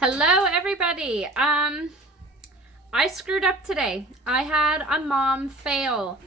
Hello everybody. I screwed up today. I had a mom fail,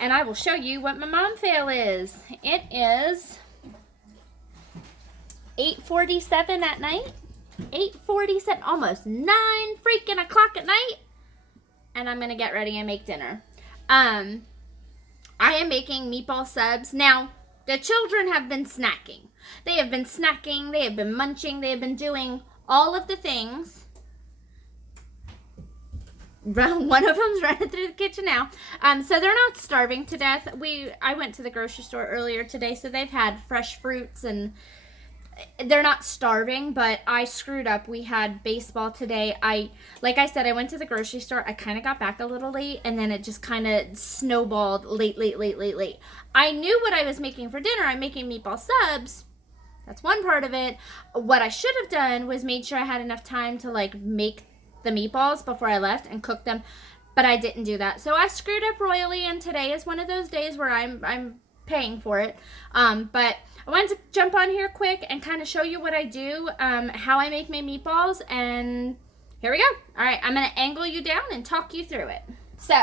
and I will show you what my mom fail is. It is 8:47 at night. 8:47, almost 9 freaking o'clock at night, and I'm gonna get ready and make dinner. I am making meatball subs. Now, the children have been snacking. They have been snacking, they have been munching, they have been doing all of the things. One of them's running through the kitchen now. So they're not starving to death. I went to the grocery store earlier today, so they've had fresh fruits and they're not starving, but I screwed up. We had baseball today. Like I said, I went to the grocery store. I kind of got back a little late, and then it just kind of snowballed late. I knew what I was making for dinner. I'm making meatball subs. That's one part of it. What I should have done was made sure I had enough time to make the meatballs before I left and cook them, but I didn't do that. So I screwed up royally, and today is one of those days where I'm paying for it. But I wanted to jump on here quick and kind of show you what I do, how I make my meatballs, and here we go. All right, I'm going to angle you down and talk you through it. So,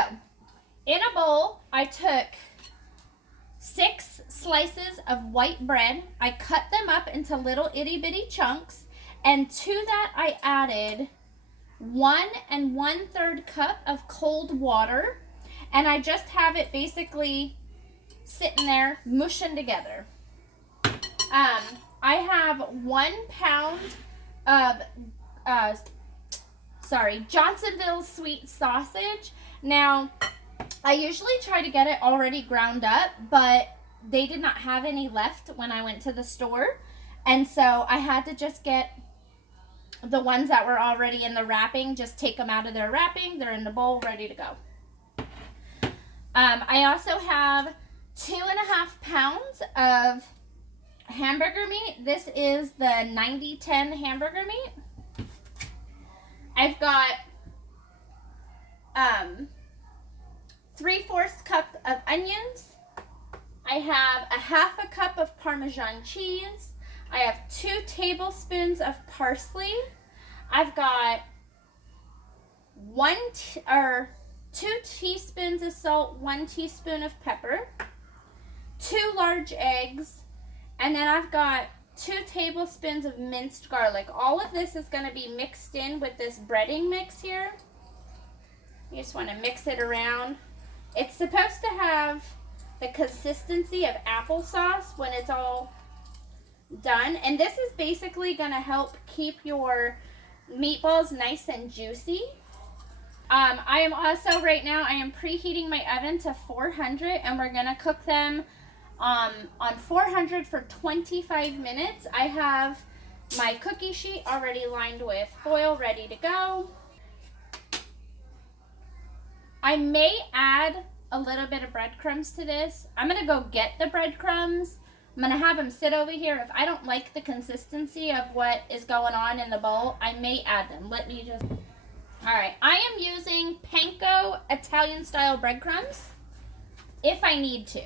in a bowl, I took 6 slices of white bread. I cut them up into little itty bitty chunks, and to that I added 1 1/3 cup of cold water, and I just have it basically sitting there mushing together. I have 1 pound of Johnsonville sweet sausage. Now, I usually try to get it already ground up, but they did not have any left when I went to the store. And so I had to just get the ones that were already in the wrapping, just take them out of their wrapping. They're in the bowl, ready to go. I also have 2.5 pounds of hamburger meat. This is the 90-10 hamburger meat. I've got 3/4 cup of onions. I have 1/2 cup of Parmesan cheese. I have 2 tablespoons of parsley. I've got 2 teaspoons of salt, 1 teaspoon of pepper, 2 large eggs, and then I've got 2 tablespoons of minced garlic. All of this is going to be mixed in with this breading mix here. You just want to mix it around. It's supposed to have the consistency of applesauce when it's all done. And this is basically going to help keep your meatballs nice and juicy. I am also, right now, I am preheating my oven to 400, and we're going to cook them on 400 for 25 minutes. I have my cookie sheet already lined with foil, ready to go. I may add a little bit of breadcrumbs to this. I'm going to go get the breadcrumbs. I'm going to have them sit over here. If I don't like the consistency of what is going on in the bowl, I may add them. Let me just... All right. I am using panko Italian style breadcrumbs if I need to.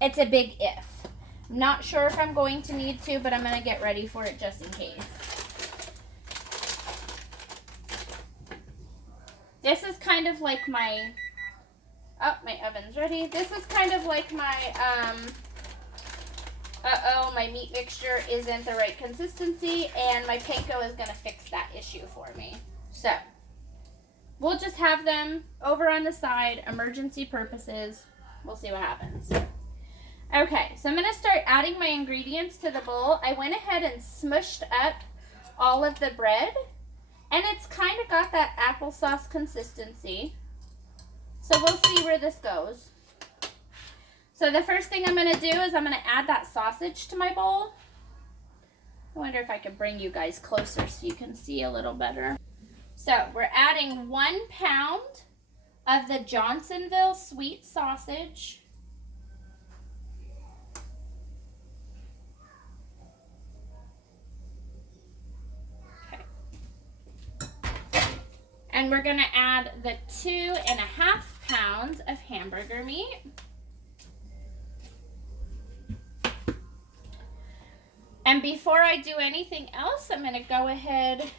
It's a big if. I'm not sure if I'm going to need to, but I'm going to get ready for it just in case. This is kind of like my... Oh, my oven's ready. This is kind of like my... my meat mixture isn't the right consistency, and my panko is going to fix that issue for me. So, we'll just have them over on the side, emergency purposes. We'll see what happens. Okay, so I'm going to start adding my ingredients to the bowl. I went ahead and smushed up all of the bread, and it's kind of got that applesauce consistency. So we'll see where this goes. So the first thing I'm going to do is I'm going to add that sausage to my bowl. I wonder if I could bring you guys closer so you can see a little better. So we're adding 1 pound of the Johnsonville sweet sausage. And we're going to add the 2.5 pounds of hamburger meat. And before I do anything else, I'm going to go ahead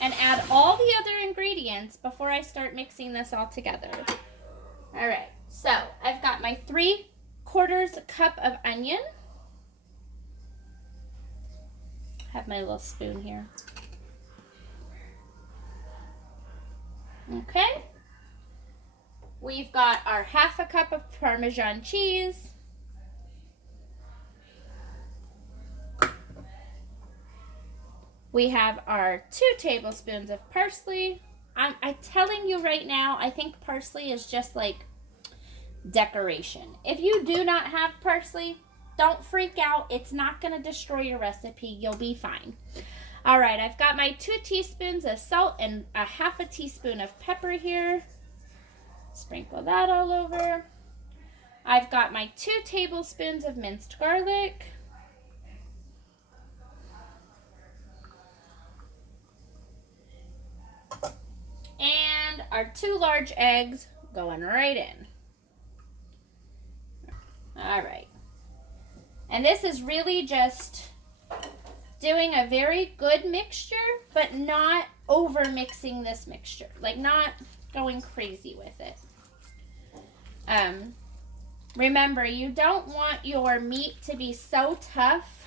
and add all the other ingredients before I start mixing this all together. All right, so I've got my 3/4 cup of onion. Have my little spoon here. Okay. We've got our 1/2 cup of Parmesan cheese. We have our 2 tablespoons of parsley. I'm telling you right now, I think parsley is just like decoration. If you do not have parsley, don't freak out. It's not going to destroy your recipe. You'll be fine. All right, I've got my 2 teaspoons of salt and a 1/2 teaspoon of pepper here. Sprinkle that all over. I've got my 2 tablespoons of minced garlic. And our 2 large eggs going right in. All right. And this is really just doing a very good mixture, but not over mixing this mixture. Like not going crazy with it. Remember, you don't want your meat to be so tough.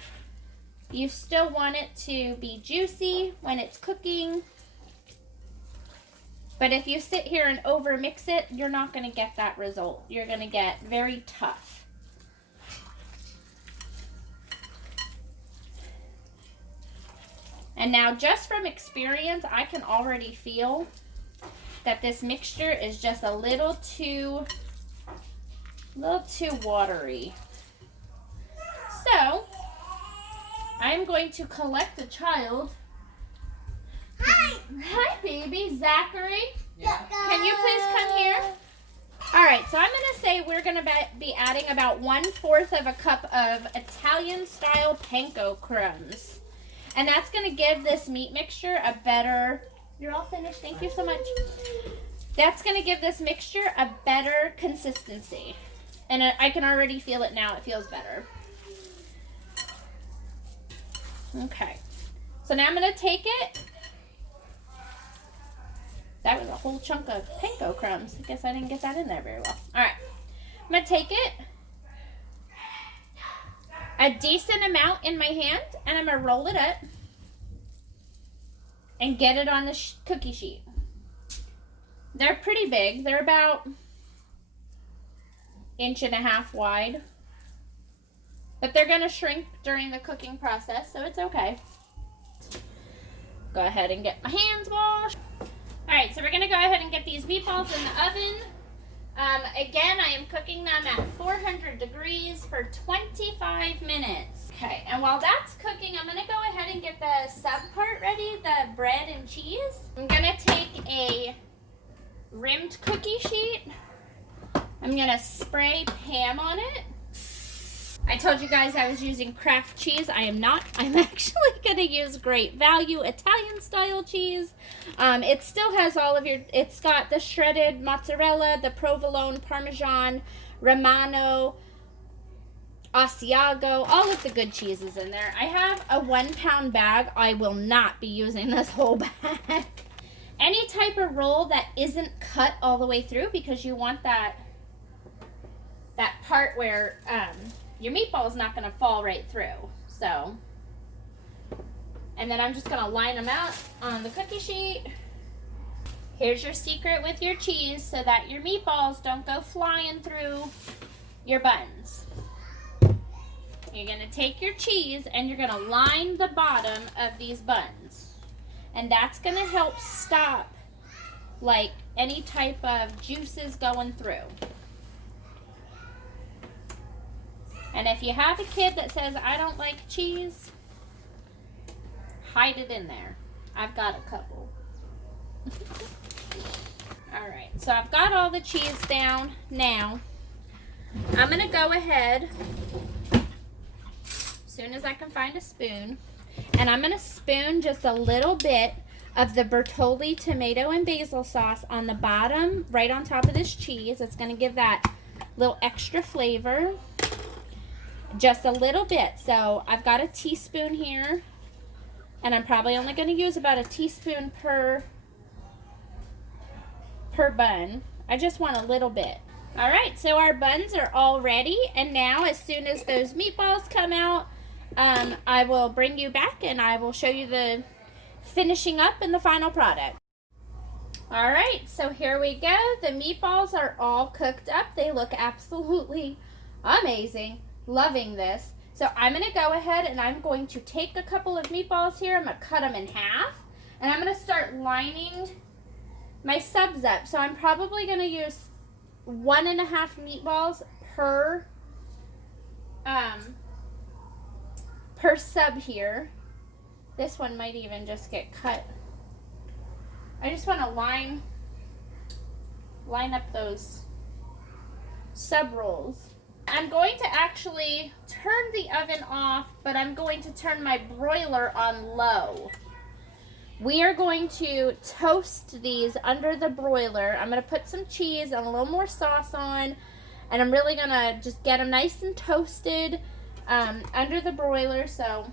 You still want it to be juicy when it's cooking. But if you sit here and over mix it, you're not going to get that result. You're going to get very tough. And now just from experience, I can already feel that this mixture is just a little too watery. So, I'm going to collect a child. Hi! Hi, baby. Zachary? Yeah. Can you please come here? All right, so I'm going to say we're going to be adding about 1/4 of a cup of Italian-style panko crumbs. And that's going to give this meat mixture a better... You're all finished. Thank you so much. That's going to give this mixture a better consistency. And I can already feel it now. It feels better. Okay. So now I'm going to take it. That was a whole chunk of panko crumbs. I guess I didn't get that in there very well. All right. I'm going to take it. A decent amount in my hand, and I'm going to roll it up and get it on the cookie sheet. They're pretty big. They're about 1.5 inches wide, but they're going to shrink during the cooking process, so it's okay. Go ahead and get my hands washed. All right, so we're going to go ahead and get these meatballs in the oven. Again, I am cooking them at 400 degrees for 25 minutes. Okay, and while that's cooking, I'm going to go ahead and get the sub part ready, the bread and cheese. I'm going to take a rimmed cookie sheet. I'm going to spray Pam on it. I told you guys I was using Kraft cheese. I am not. I'm actually going to use Great Value Italian style cheese. It still has all of your, it's got the shredded mozzarella, the provolone, parmesan, romano, Asiago, all of the good cheeses in there. I have a 1-pound bag. I will not be using this whole bag. Any type of roll that isn't cut all the way through, because you want that part where your meatball is not going to fall right through. So, and then I'm just going to line them out on the cookie sheet. Here's your secret with your cheese so that your meatballs don't go flying through your buns. You're going to take your cheese and you're going to line the bottom of these buns. And that's going to help stop like any type of juices going through. And if you have a kid that says, I don't like cheese, hide it in there. I've got a couple. All right, so I've got all the cheese down. Now, I'm going to go ahead, as soon as I can find a spoon, and I'm going to spoon just a little bit of the Bertolli tomato and basil sauce on the bottom, right on top of this cheese. It's going to give that little extra flavor. just a little bit. So I've got a teaspoon here, and I'm probably only going to use about a teaspoon per bun. I just want a little bit. All right, so our buns are all ready, and now as soon as those meatballs come out, I will bring you back and I will show you the finishing up and the final product. All right, so here we go. The meatballs are all cooked up. They look absolutely amazing. Loving this. So I'm going to go ahead and I'm going to take a couple of meatballs here. I'm going to cut them in half, and I'm going to start lining my subs up. So I'm probably going to use 1.5 meatballs per sub here. This one might even just get cut. I just want to line up those sub rolls. I'm going to actually turn the oven off, but I'm going to turn my broiler on low. We are going to toast these under the broiler. I'm going to put some cheese and a little more sauce on, and I'm really going to just get them nice and toasted under the broiler. So,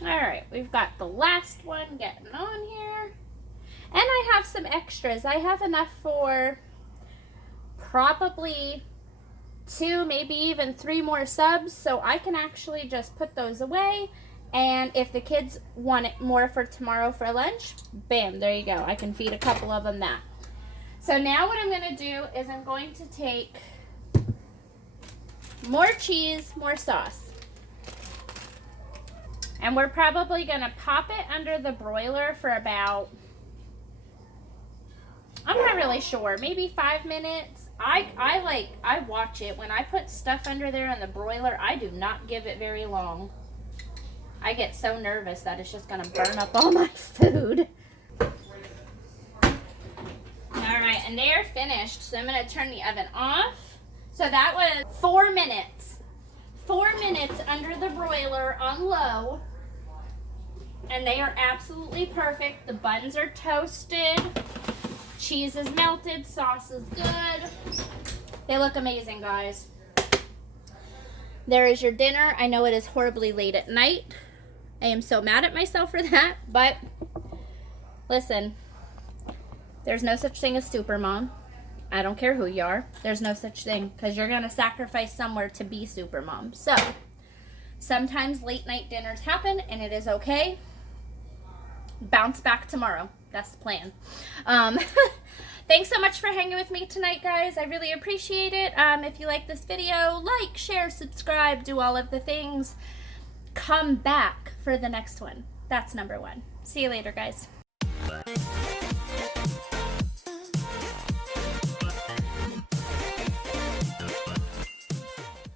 all right, we've got the last one getting on here. And I have some extras. I have enough for probably 2, maybe even 3 more subs, so I can actually just put those away, and if the kids want it more for tomorrow for lunch, bam, there you go. I can feed a couple of them that. So now what I'm going to do is I'm going to take more cheese, more sauce, and we're probably going to pop it under the broiler for about, I'm not really sure, maybe 5 minutes. I watch it. When I put stuff under there in the broiler, I do not give it very long. I get so nervous that it's just going to burn up all my food. Alright, and they are finished. So I'm going to turn the oven off. So that was 4 minutes. 4 minutes under the broiler on low. And they are absolutely perfect. The buns are toasted. Cheese is melted, sauce is good. They look amazing, guys. There is your dinner. I know it is horribly late at night. I am so mad at myself for that, but listen, there's no such thing as super mom. I don't care who you are. There's no such thing, because you're going to sacrifice somewhere to be super mom. So sometimes late night dinners happen, and it is okay. Bounce back tomorrow. That's the plan. Thanks so much for hanging with me tonight, guys. I really appreciate it. If you like this video, like, share, subscribe, do all of the things. Come back for the next one. That's number 1. See you later, guys.